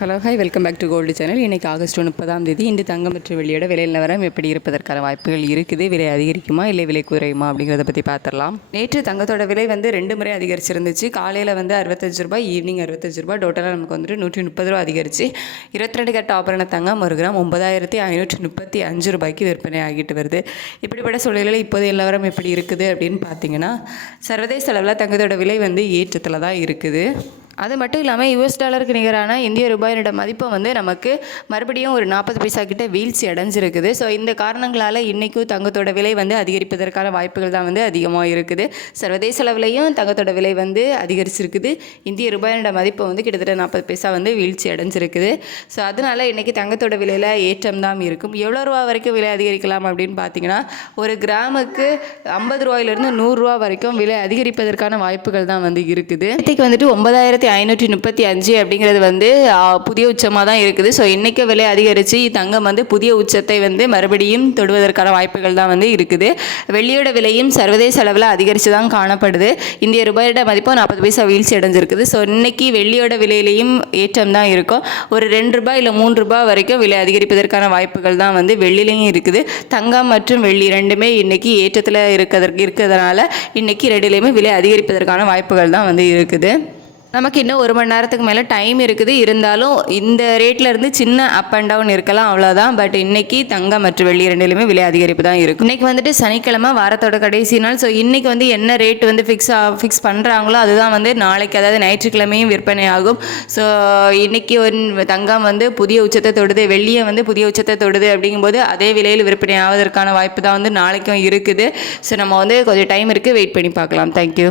Hello hi welcome back to gold channel. இன்றைக்கி August 30 இன்று தங்கம் மற்றும் வெள்ளியோட விலை நிலவரம் எப்படி இருப்பதற்கான வாய்ப்புகள் இருக்குது, விலை அதிகரிக்குமா இல்லை விலை குறையுமா அப்படிங்கிறத பற்றி பார்த்துடலாம். நேற்று தங்கத்தோட விலை 2 முறை அதிகரிச்சிருந்துச்சு. காலையில் 65 ரூபாய், ஈவினிங் 65 ரூபாய், டோட்டலாக நமக்கு 130 ரூபா அதிகரிச்சு 22 கட்ட ஆபரண தங்கம் 1 கிராம் 9535 ரூபாய்க்கு விற்பனை ஆகிட்டு வருது. இப்படிப்பட்ட சூழலில் இப்போது நிலவரம் எப்படி இருக்குது அப்படின்னு பார்த்தீங்கன்னா, சர்வதேச அளவில் தங்கத்தோட விலை ஏற்றத்தில் தான் இருக்குது. அது மட்டும் இல்லாமல் யூஎஸ் டாலருக்கு நிகரான இந்திய ரூபாயோட மதிப்பை நமக்கு மறுபடியும் ஒரு 40 பைசா கிட்ட வீழ்ச்சி அடைஞ்சிருக்குது. ஸோ இந்த காரணங்களால் இன்றைக்கும் தங்கத்தோட விலை அதிகரிப்பதற்கான வாய்ப்புகள் தான் அதிகமாக இருக்குது. சர்வதேச அளவிலையும் தங்கத்தோட விலை அதிகரிச்சிருக்குது. இந்திய ரூபாயோட மதிப்பை கிட்டத்தட்ட 40 பைசா வீழ்ச்சி அடைஞ்சிருக்குது. ஸோ அதனால் இன்றைக்கி தங்கத்தோட விலையில் ஏற்றம் தான் இருக்கும். எவ்வளோ ரூபா வரைக்கும் விலை அதிகரிக்கலாம் அப்படின்னு பார்த்தீங்கன்னா, ஒரு கிராமுக்கு 50 ரூபாயிலிருந்து 100 ரூபா வரைக்கும் விலை அதிகரிப்பதற்கான வாய்ப்புகள் தான் இருக்குது. இன்றைக்கு 9535 அப்படிங்கிறது புதிய உச்சமாக தான் இருக்குது. ஸோ இன்றைக்கி விலை அதிகரித்து தங்கம் புதிய உச்சத்தை மறுபடியும் தொடுவதற்கான வாய்ப்புகள் தான் இருக்குது. வெள்ளியோட விலையும் சர்வதேச அளவில் அதிகரித்து தான் காணப்படுது. இந்திய ரூபாயோட மதிப்பும் 40 பைசா வீழ்ச்சி அடைஞ்சிருக்குது. ஸோ இன்றைக்கி வெள்ளியோட விலையிலையும் ஏற்றம் தான் இருக்கும். ஒரு 2 ரூபாய் இல்லை 3 ரூபாய் வரைக்கும் விலை அதிகரிப்பதற்கான வாய்ப்புகள் தான் வெள்ளிலையும் இருக்குது. தங்கம் மற்றும் வெள்ளி ரெண்டுமே இன்றைக்கி ஏற்றத்தில் இருக்கிறதுனால இன்றைக்கி ரெண்டுலேயுமே விலை அதிகரிப்பதற்கான வாய்ப்புகள் தான் இருக்குது. நமக்கு இன்னும் 1 மணி நேரத்துக்கு மேலே டைம் இருக்குது. இருந்தாலும் இந்த ரேட்டில் இருந்து சின்ன அப் அண்ட் டவுன் இருக்கலாம், அவ்வளோதான். பட் இன்றைக்கி தங்கம் மற்றும் வெள்ளி ரெண்டுலையுமே விலை அதிகரிப்பு தான் இருக்கும். இன்றைக்கி சனிக்கிழமை, வாரத்தோட கடைசி நாள். ஸோ இன்றைக்கி என்ன ரேட் ஃபிக்ஸ் பண்ணுறாங்களோ அதுதான் நாளைக்கு, அதாவது ஞாயிற்றுக்கிழமையும் விற்பனை ஆகும். ஸோ இன்றைக்கி தங்கம் புதிய உச்சத்தை தொடுது, வெள்ளியை புதிய உச்சத்தை தொடுது. அப்படிங்கும்போது அதே விலையில் விற்பனை ஆவதற்கான வாய்ப்பு தான் நாளைக்கும் இருக்குது. ஸோ நம்ம கொஞ்சம் டைம் இருக்குது, வெயிட் பண்ணி பார்க்கலாம். தேங்க்யூ.